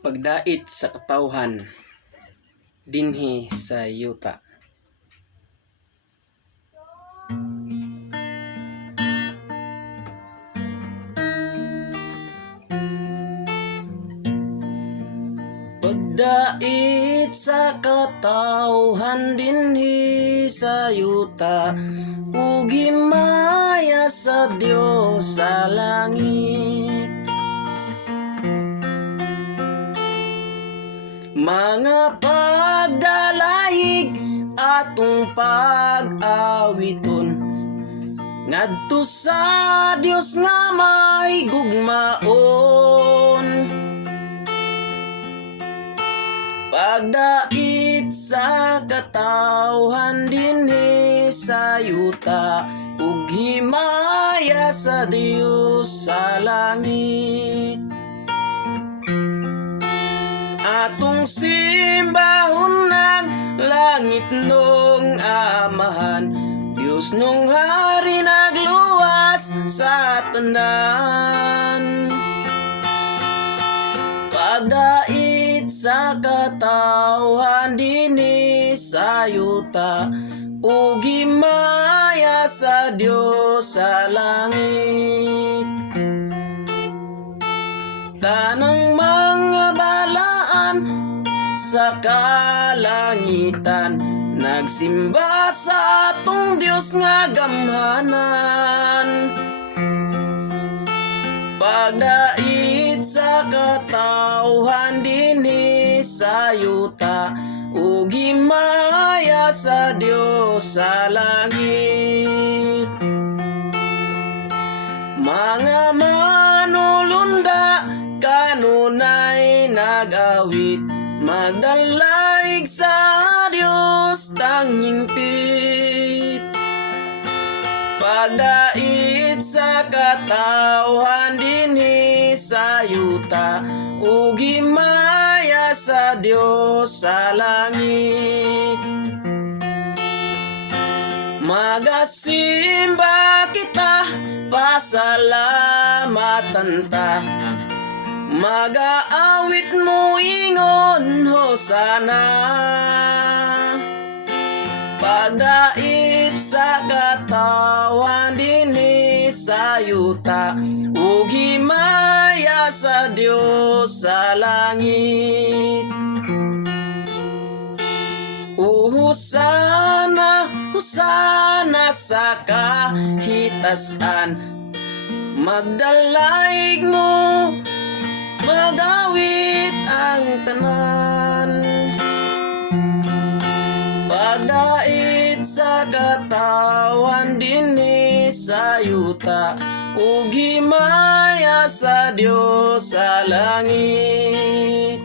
Pagdait sa katawhan dinhi sa yuta. Pagdait sa katawhan dinhi sa yuta, ug himaya sa Dios sa langit. Mga pagdalaig atong pag-awiton, ngadto sa Dios nga may gugmaon. Pagdait sa katawhan dinhi sa yuta, ug himaya sa Dios sa langit. Atong simbahon ng langit nung amahan, Dios nung hari nagluwas sa tanan. Pagdait sa katawhan dinhi sa yuta, ug himaya sa Dios sa langit. Tanang mga balaan sa kalangitan, nagsimba sa atong Dios nga gamhanan. Pagdait sa katawhan dinhi sa yuta, ug himaya sa Dios sa langit. Mga manulunda kanunay nag-awit, magdalaig sa Dios tanging pit. Pagdait sa katawhan dinhi sa yuta, ug himaya sa Dios sa langit. Magasimba kita, pasalamatan ta, mag-aawit mo ingon hosana. Pagdait sa katawhan dinhi sa yuta, ug himaya sa Dios sa langit. Hosana, hosana sa kahitasan, magdalaig mo, magawit ang tanan. Pagdait sa katawhan dinhi sa yuta, ug himaya sa Dios sa langit.